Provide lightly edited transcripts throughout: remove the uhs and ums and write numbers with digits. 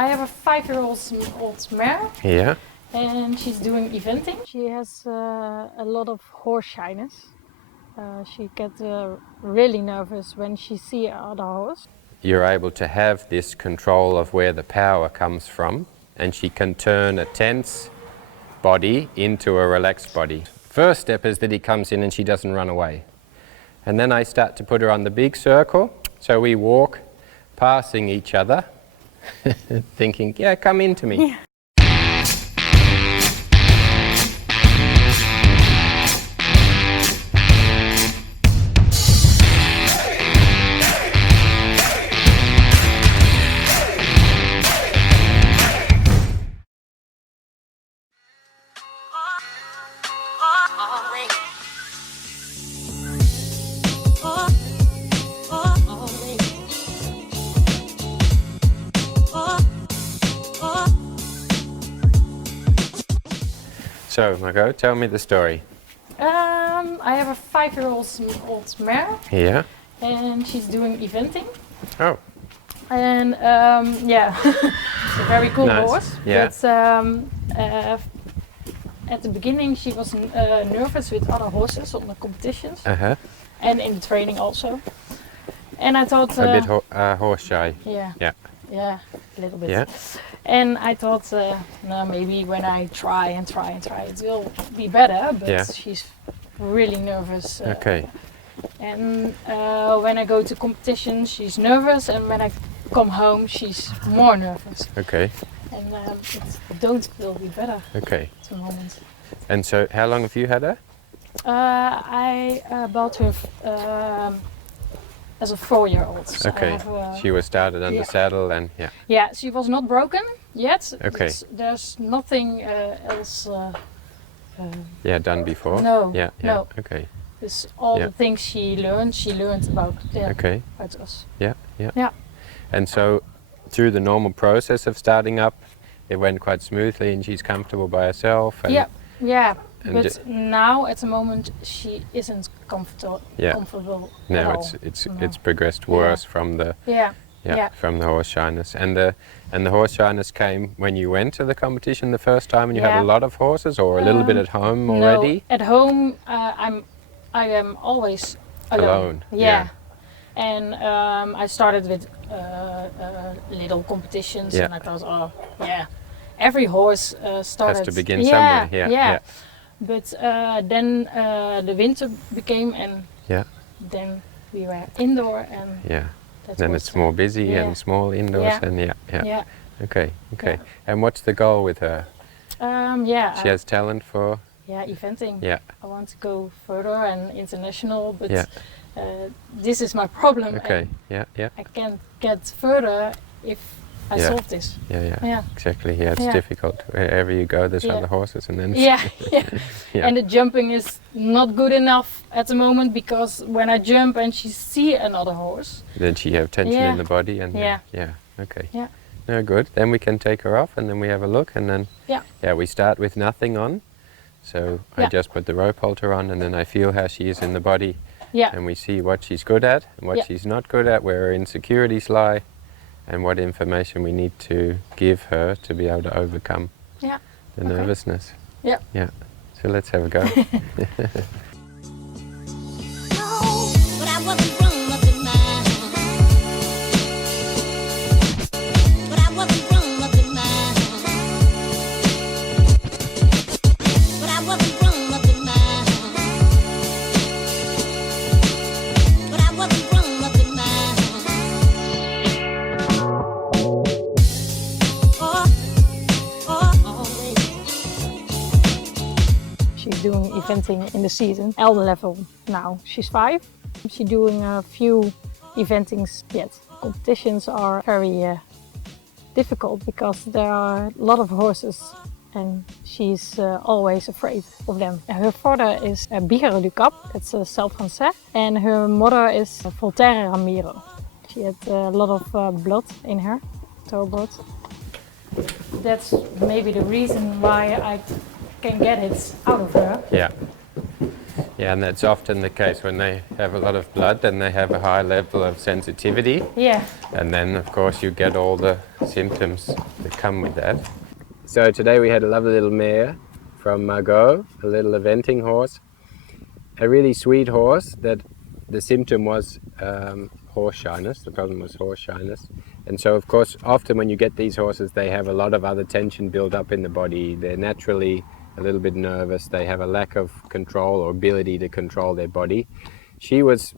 I have a 5-year-old mare. Yeah. And she's doing eventing. She has a lot of horse shyness. She gets really nervous when she sees other horse. You're able to have this control of where the power comes from, and she can turn a tense body into a relaxed body. First step is that he comes in and she doesn't run away. And then I start to put her on the big circle, so we walk passing each other, thinking, yeah, come into me. Yeah. So, Margot, tell me the story. I have a 5-year-old mare. Yeah. And she's doing eventing. Oh. And yeah, it's a very cool Nice. horse. Yeah. But at the beginning she was nervous with other horses on the competitions. Uh-huh. And in the training also. And I thought... a bit horse shy. Yeah. Yeah. Yeah, a little bit. Yeah. And I thought, no, maybe when I try and try and try, it will be better. But Yeah. she's really nervous. Okay. And when I go to competition, she's nervous, and when I come home, she's more nervous. Okay. And it will be better Okay. at the moment. And so, how long have you had her? I bought her as a 4-year-old. So I Okay. have, She was started on yeah. the saddle, and yeah. Yeah, she was not broken yet. Okay. There's nothing else. Yeah, done before. No. Yeah. Yeah. No. Okay. It's all Yeah. the things she learned about Okay. about us. Yeah. Yeah. Yeah. And so, through the normal process of starting up, it went quite smoothly, and she's comfortable by herself. And Yeah. Yeah. And But now at the moment she isn't comfortable. Yeah. Comfortable. now at all. it's progressed worse from the Yeah. Yeah. from the horse shyness. And the horse shyness came when you went to the competition the first time, and you had a Yeah. lot of horses, or a little bit at home already. No, at home I am always alone. Yeah. And I started with little competitions, Yeah. and I thought, oh yeah, every horse started. Has to begin somewhere. Yeah. Yeah. But then the winter became, and Yeah. then we were indoor, and Yeah. that Then was, it's more busy yeah. and small indoors, Yeah. and yeah. Yeah. Okay. Yeah. And what's the goal with her? Yeah. She has talent for. Yeah, eventing. Yeah. I want to go further and international, but Yeah. this is my problem. Okay. Yeah. Yeah. I can't get further if I Yeah. solve this. Yeah. Yeah. Exactly. Yeah. It's Yeah. difficult. Wherever you go, there's Yeah. other horses, and then. Yeah, yeah. Yeah. And the jumping is not good enough at the moment, because when I jump and she see another horse. Then she have tension Yeah. in the body, and Yeah. yeah. Okay. Yeah. No, good. Then we can take her off, and then we have a look, and then Yeah. we start with nothing on. So I Yeah. just put the rope halter on, and then I feel how she is in the body, Yeah. and we see what she's good at and what Yeah. she's not good at, where her insecurities lie, and what information we need to give her to be able to overcome Yeah. the Okay. nervousness. Yeah. Yeah. So let's have a go. But I wasn't grown up in mine. But I wasn't grown up in mine. But I wasn't grown up in mine. But I wasn't grown up in mine. She's doing eventing in the season, elder level now. She's 5. She's doing a few eventings yet. Competitions are very difficult because there are a lot of horses, and she's always afraid of them. Her father is Bigero du Cap, that's Self-Français, and her mother is Voltaire Ramiro. She had a lot of blood in her, thoroughbred. That's maybe the reason why I can get it out of her. Yeah. Yeah, and that's often the case when they have a lot of blood, then they have a high level of sensitivity. Yeah. And then, of course, you get all the symptoms that come with that. So today we had a lovely little mare from Margot, a little eventing horse. A really sweet horse that the symptom was horse shyness. The problem was horse shyness. And so, of course, often when you get these horses, they have a lot of other tension built up in the body. They're naturally a little bit nervous. They have a lack of control or ability to control their body. She was,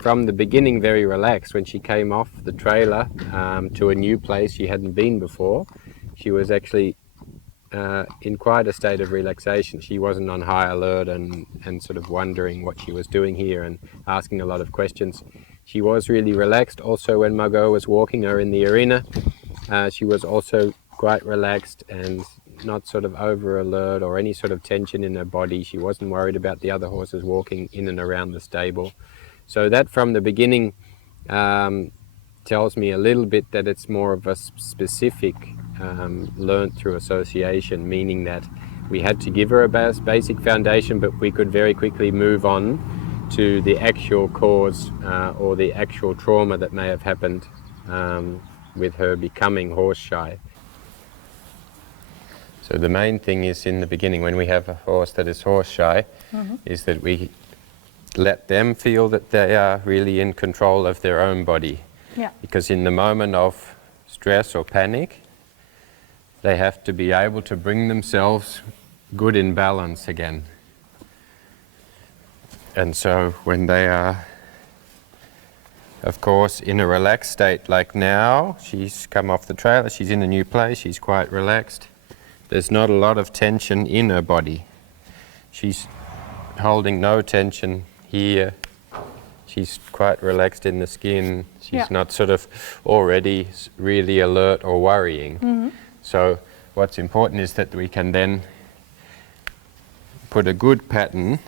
from the beginning, very relaxed. When she came off the trailer to a new place she hadn't been before, she was actually in quite a state of relaxation. She wasn't on high alert and sort of wondering what she was doing here and asking a lot of questions. She was really relaxed. Also, when Margot was walking her in the arena, she was also quite relaxed and not sort of over alert or any sort of tension in her body. She wasn't worried about the other horses walking in and around the stable. So that from the beginning tells me a little bit that it's more of a specific learnt through association, meaning that we had to give her a basic foundation, but we could very quickly move on to the actual cause or the actual trauma that may have happened with her becoming horse shy. So the main thing is in the beginning, when we have a horse that is horse shy, is that we let them feel that they are really in control of their own body. Yeah. Because in the moment of stress or panic, they have to be able to bring themselves good in balance again. And so when they are, of course, in a relaxed state, like now, she's come off the trailer, she's in a new place, she's quite relaxed. There's not a lot of tension in her body. She's holding no tension here. She's quite relaxed in the skin. She's not sort of already really alert or worrying. So what's important is that we can then put a good pattern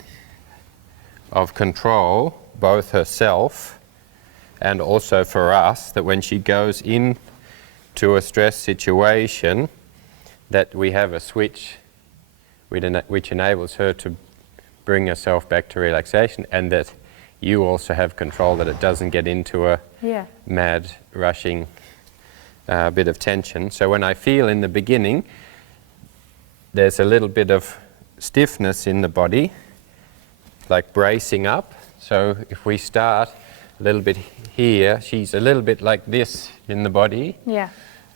of control, both herself and also for us, that when she goes in to a stress situation, that we have a switch which enables her to bring herself back to relaxation, and that you also have control, that it doesn't get into a mad, rushing bit of tension. So when I feel in the beginning there's a little bit of stiffness in the body, like bracing up. So if we start a little bit here, she's a little bit like this in the body. Yeah.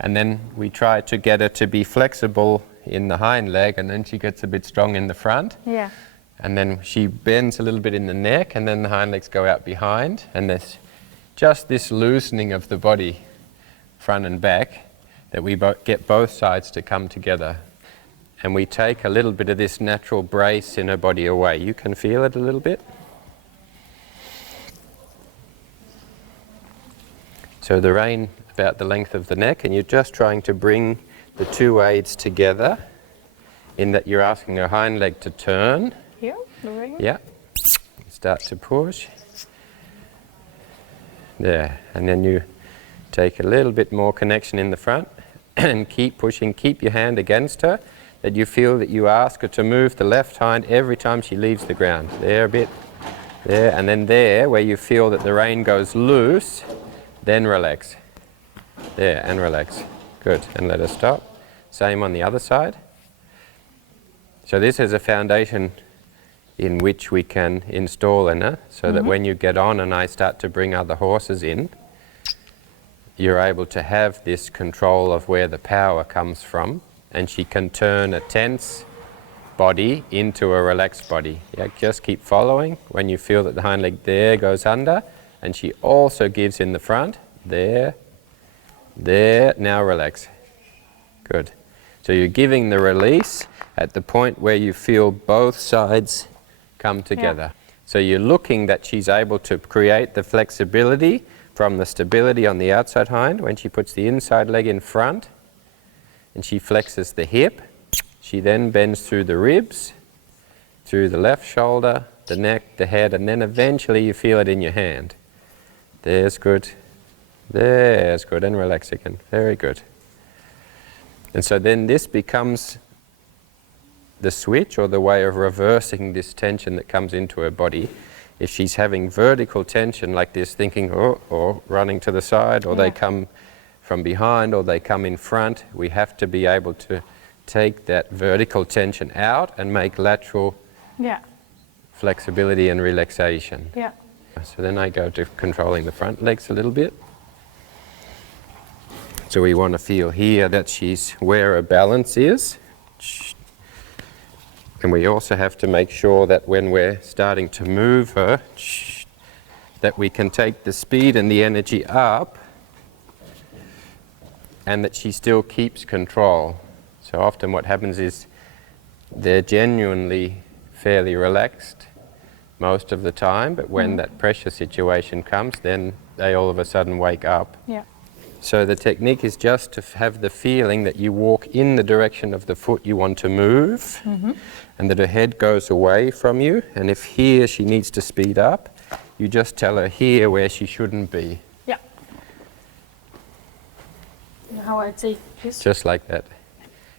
And then we try to get her to be flexible in the hind leg, and then she gets a bit strong in the front. Yeah. And then she bends a little bit in the neck, and then the hind legs go out behind. And there's just this loosening of the body, front and back, that we get both sides to come together. And we take a little bit of this natural brace in her body away. You can feel it a little bit. So the rein about the length of the neck, and you're just trying to bring the two aids together in that you're asking her hind leg to turn. Here, the rein? Yeah. Start to push. There. And then you take a little bit more connection in the front and keep pushing. Keep your hand against her, that you feel that you ask her to move the left hind every time she leaves the ground. There a bit. There. And then there, where you feel that the rein goes loose, then relax. There, and relax. Good. And let her stop. Same on the other side. So this is a foundation in which we can install in her, so that when you get on and I start to bring other horses in, you're able to have this control of where the power comes from, and she can turn a tense body into a relaxed body. Yeah, just keep following. When you feel that the hind leg there goes under, and she also gives in the front, there, there, now relax. Good. So you're giving the release at the point where you feel both sides come together. So you're looking that she's able to create the flexibility from the stability on the outside hind. When she puts the inside leg in front and she flexes the hip, she then bends through the ribs, through the left shoulder, the neck, the head, and then eventually you feel it in your hand. There's good. There's good. And relax again. Very good. And so then this becomes the switch or the way of reversing this tension that comes into her body. If she's having vertical tension like this, thinking, oh, or running to the side, or they come from behind, or they come in front, we have to be able to take that vertical tension out and make lateral flexibility and relaxation. Yeah. So then I go to controlling the front legs a little bit. So we want to feel here that she's where her balance is. And we also have to make sure that when we're starting to move her, that we can take the speed and the energy up and that she still keeps control. So often what happens is they're genuinely fairly relaxed most of the time, but when that pressure situation comes, then they all of a sudden wake up. Yeah. So the technique is just to have the feeling that you walk in the direction of the foot you want to move, and that her head goes away from you, and if here she needs to speed up, you just tell her here where she shouldn't be. Yeah. How I take this? Just like that.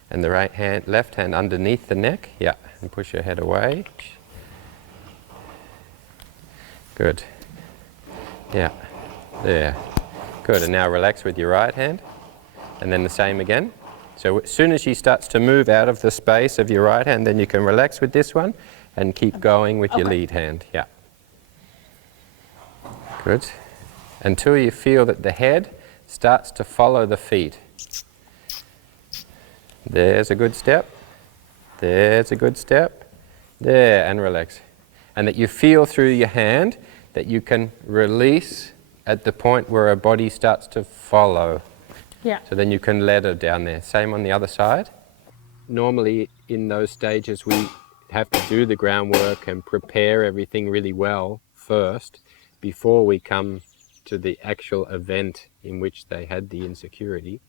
And the left hand underneath the neck, and push her head away. Good. Yeah, there. Good, and now relax with your right hand, and then the same again. So as soon as she starts to move out of the space of your right hand, then you can relax with this one and keep going with your lead hand. Yeah. Good. Until you feel that the head starts to follow the feet. There's a good step. There's a good step. There, and relax. And that you feel through your hand that you can release at the point where her body starts to follow. Yeah. So then you can let her down there. Same on the other side. Normally in those stages we have to do the groundwork and prepare everything really well first before we come to the actual event in which they had the insecurity.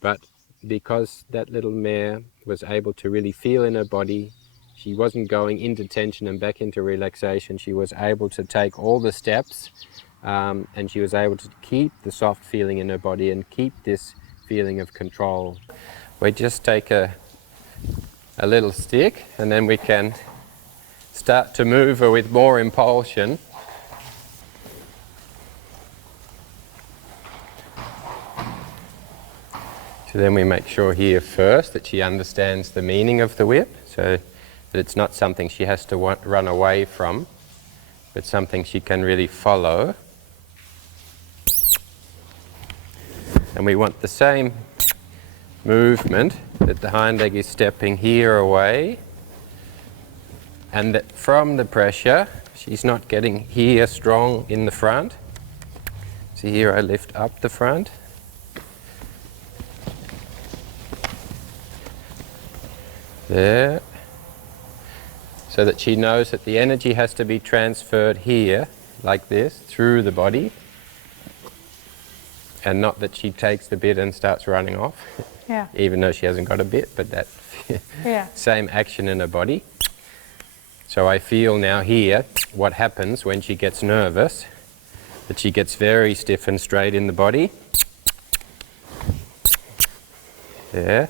But because that little mare was able to really feel in her body, she wasn't going into tension and back into relaxation, she was able to take all the steps, and she was able to keep the soft feeling in her body and keep this feeling of control. We just take a little stick and then we can start to move her with more impulsion. So then we make sure here first that she understands the meaning of the whip, so that it's not something she has to run away from, but something she can really follow. And we want the same movement, that the hind leg is stepping here away, and that from the pressure she's not getting here strong in the front. See here I lift up the front. There. So that she knows that the energy has to be transferred here, like this, through the body, and not that she takes the bit and starts running off, even though she hasn't got a bit, but that same action in her body. So I feel now here what happens when she gets nervous, that she gets very stiff and straight in the body. There,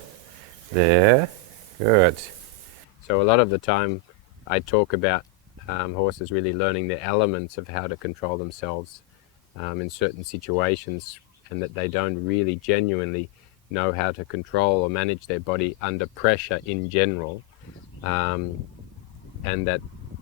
there, good. So a lot of the time I talk about horses really learning the elements of how to control themselves in certain situations, and that they don't really genuinely know how to control or manage their body under pressure in general, and that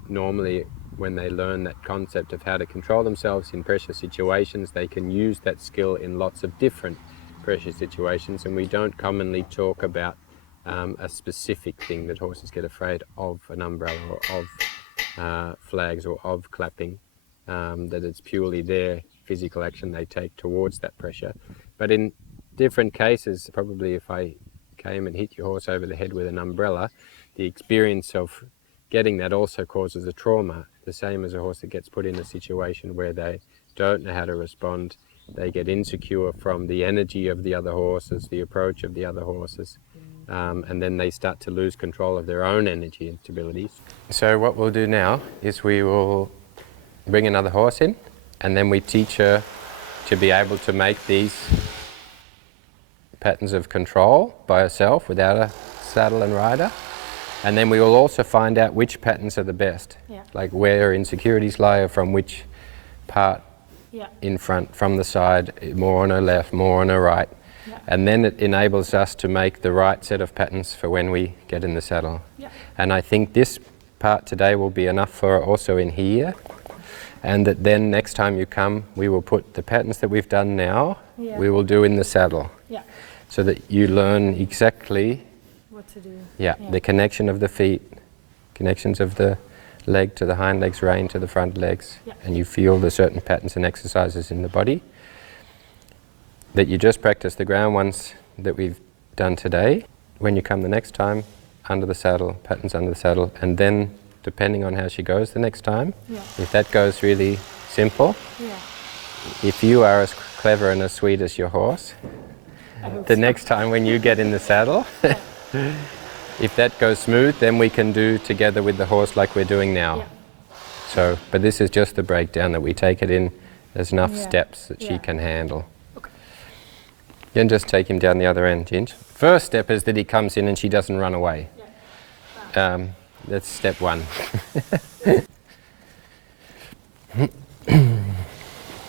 normally when they learn that concept of how to control themselves in pressure situations, they can use that skill in lots of different pressure situations, and we don't commonly talk about a specific thing that horses get afraid of, an umbrella or of flags or of clapping, that it's purely their physical action they take towards that pressure. But in different cases, probably if I came and hit your horse over the head with an umbrella, the experience of getting that also causes a trauma, the same as a horse that gets put in a situation where they don't know how to respond. They get insecure from the energy of the other horses, the approach of the other horses, and then they start to lose control of their own energy and stability. So what we'll do now is we will bring another horse in, and then we teach her to be able to make these patterns of control by herself without a saddle and rider. And then we will also find out which patterns are the best, Yeah. like where insecurities lie from which part Yeah. in front, from the side, more on her left, more on her right. Yeah. And then it enables us to make the right set of patterns for when we get in the saddle. Yeah. And I think this part today will be enough for also in here. And that then next time you come, we will put the patterns that we've done now, Yeah. we will do in the saddle. Yeah. So that you learn exactly, What to do. the connection of the feet, connections of the leg to the hind legs, rein to the front legs, Yeah. and you feel the certain patterns and exercises in the body. That you just practice the ground ones that we've done today. When you come the next time, under the saddle, patterns under the saddle, and then depending on how she goes the next time, Yeah. if that goes really simple, Yeah. if you are as clever and as sweet as your horse, I hope the so. next time when you get in the saddle, if that goes smooth, then we can do together with the horse like we're doing now. Yeah. So, but this is just the breakdown that we take it in. There's enough Yeah. steps that she Yeah. can handle. Okay. Then just take him down the other end, Ginge. First step is that he comes in and she doesn't run away. That's step one.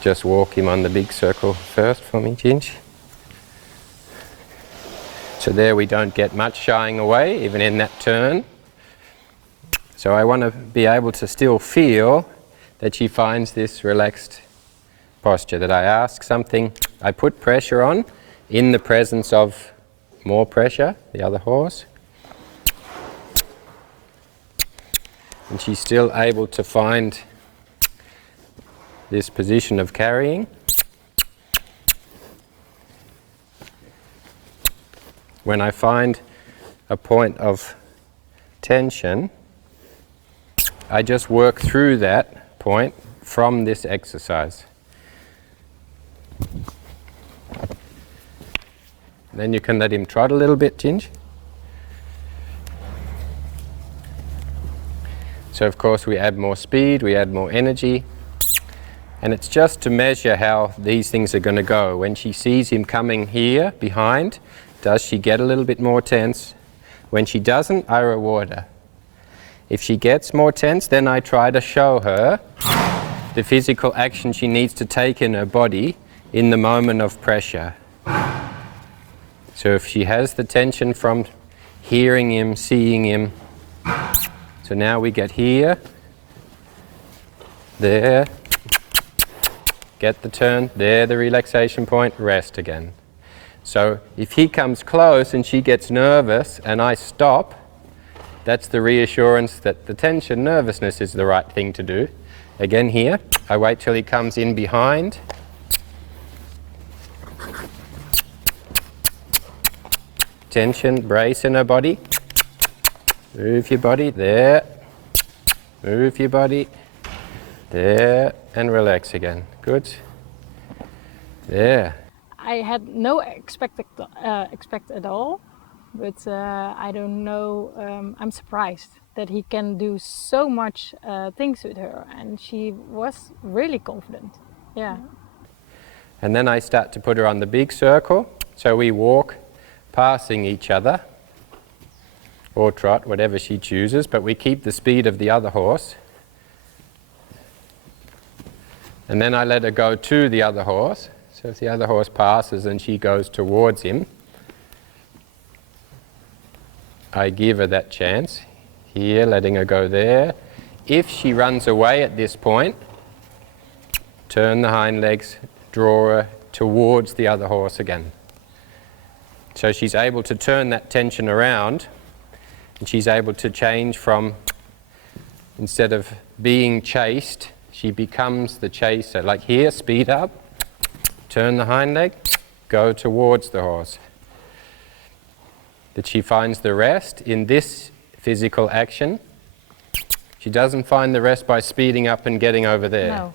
Just walk him on the big circle first for me, Ginge. So there we don't get much shying away, even in that turn. So I want to be able to still feel that she finds this relaxed posture, that I ask something, I put pressure on in the presence of more pressure, the other horse. And she's still able to find this position of carrying. When I find a point of tension, I just work through that point from this exercise. Then you can let him trot a little bit, Ginge. So of course we add more speed, we add more energy. And it's just to measure how these things are going to go. When she sees him coming here behind, does she get a little bit more tense? When she doesn't, I reward her. If she gets more tense, then I try to show her the physical action she needs to take in her body in the moment of pressure. So if she has the tension from hearing him, seeing him, so now we get here, there, get the turn, there the relaxation point, rest again. So if he comes close and she gets nervous and I stop, that's the reassurance that the tension, nervousness is the right thing to do. Again here, I wait till he comes in behind. Tension, brace in her body. Move your body, there. Move your body, there, and relax again. Good. There. I had no expect at all, but I don't know. I'm surprised that he can do so much things with her, and she was really confident. Yeah. And then I start to put her on the big circle, so we walk passing each other, or trot, whatever she chooses, but we keep the speed of the other horse. And then I let her go to the other horse. So if the other horse passes and she goes towards him, I give her that chance. Here, letting her go there. If she runs away at this point, turn the hind legs, draw her towards the other horse again. So she's able to turn that tension around, and she's able to change from, instead of being chased, she becomes the chaser. Like here, speed up, turn the hind leg, go towards the horse. That she finds the rest in this physical action. She doesn't find the rest by speeding up and getting over there. No.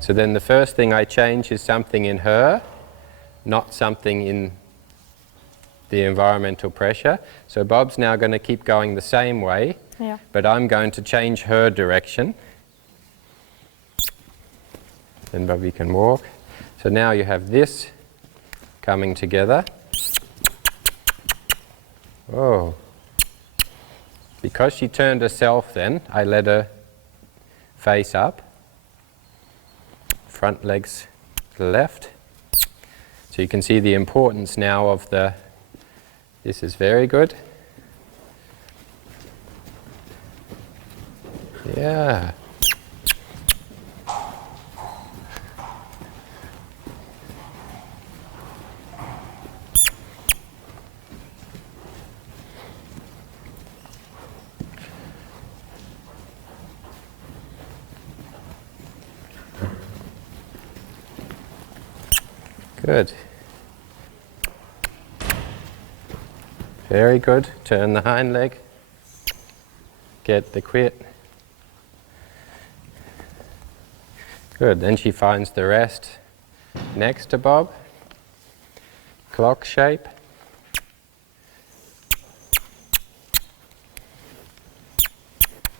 So then the first thing I change is something in her, not something in the environmental pressure. So Bob's now going to keep going the same way, Yeah. but I'm going to change her direction. Then Bobby can walk. So now you have this coming together. Oh. Because she turned herself then, I let her face up. Front legs to the left. So you can see the importance now of the, this is very good. Yeah. Good. Very good. Turn the hind leg. Get the quit. Good. Then she finds the rest next to Bob. Clock shape.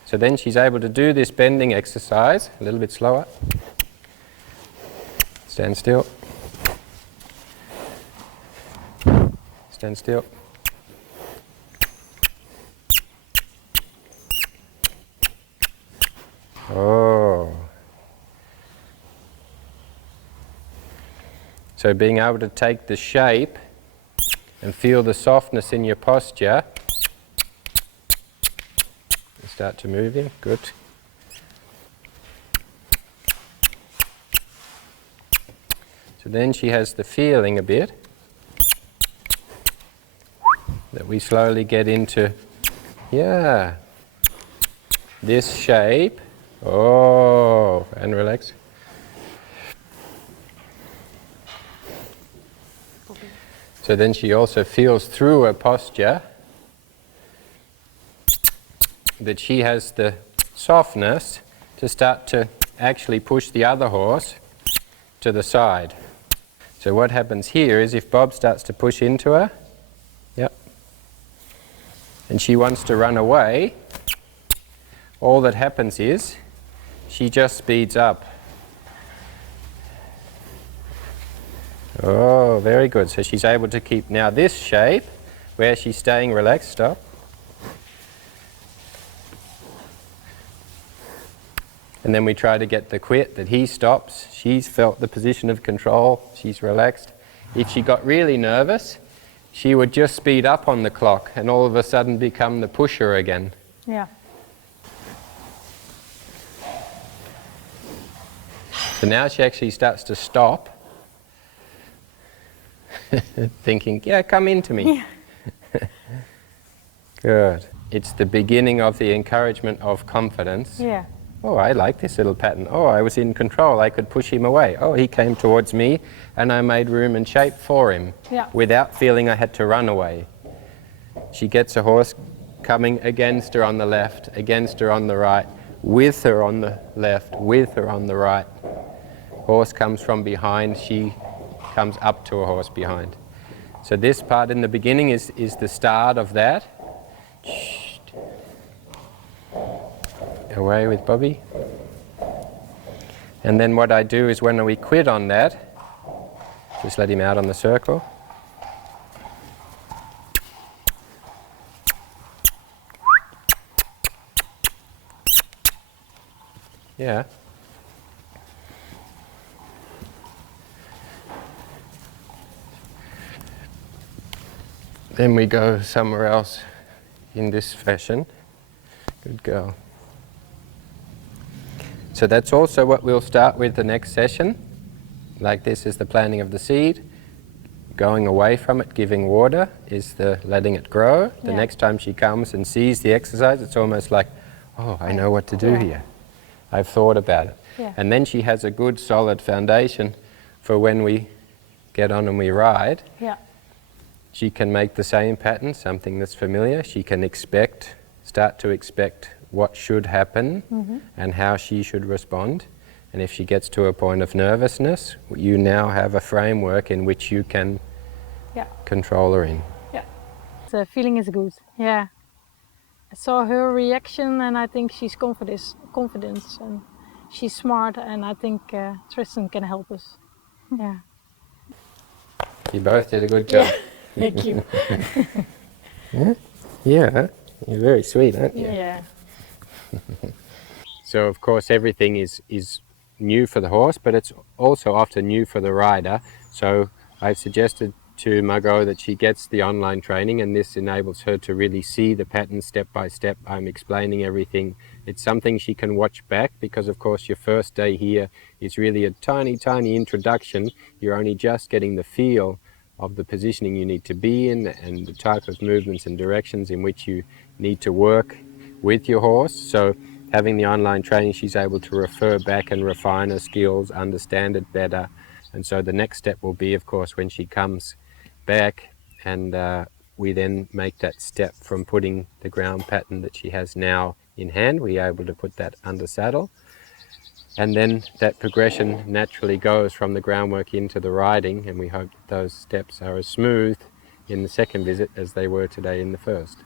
So then she's able to do this bending exercise a little bit slower. Stand still. Stand still. Oh. So being able to take the shape and feel the softness in your posture. Start to move in. Good. So then she has the feeling a bit that we slowly get into, yeah, this shape. Oh, and relax. So then she also feels through her posture that she has the softness to start to actually push the other horse to the side. So what happens here is if Bob starts to push into her, yep, and she wants to run away, all that happens is she just speeds up. Oh, very good. So she's able to keep now this shape where she's staying relaxed. Stop. And then we try to get the quit that he stops. She's felt the position of control. She's relaxed. If she got really nervous, she would just speed up on the clock and all of a sudden become the pusher again. Yeah. So now she actually starts to stop, thinking, yeah, come into me. Yeah. Good. It's the beginning of the encouragement of confidence. Yeah. Oh, I like this little pattern. Oh, I was in control. I could push him away. Oh, he came towards me and I made room and shape for him, Yeah. without feeling I had to run away. She gets a horse coming against her on the left, against her on the right, with her on the left, with her on the right. Horse comes from behind, she comes up to a horse behind. So this part in the beginning is the start of that. Shh. Away with Bobby. And then what I do is when we quit on that, just let him out on the circle. Yeah. Then we go somewhere else in this fashion. Good girl. So that's also what we'll start with the next session. Like this is the planting of the seed. Going away from it, giving water, is the letting it grow. The next time she comes and sees the exercise, it's almost like, oh, I know what to do here. I've thought about it. Yeah. And then she has a good solid foundation for when we get on and we ride. Yeah. She can make the same pattern, something that's familiar. She can start to expect what should happen and how she should respond. And if she gets to a point of nervousness, you now have a framework in which you can control her in. Yeah. The feeling is good. Yeah. I saw her reaction and I think she's confident and she's smart and I think Tristan can help us. Yeah. You both did a good job. Thank you. Yeah, yeah, you're very sweet, aren't you? Yeah. So of course everything is new for the horse, but it's also often new for the rider. So I've suggested to Margot that she gets the online training, and this enables her to really see the pattern step by step. I'm explaining everything. It's something she can watch back, because of course your first day here is really a tiny introduction. You're only just getting the feel of the positioning you need to be in and the type of movements and directions in which you need to work with your horse. So having the online training, she's able to refer back and refine her skills, understand it better. And so the next step will be, of course, when she comes back, and we then make that step from putting the ground pattern that she has now in hand, we're able to put that under saddle. And then that progression naturally goes from the groundwork into the riding, and we hope that those steps are as smooth in the second visit as they were today in the first.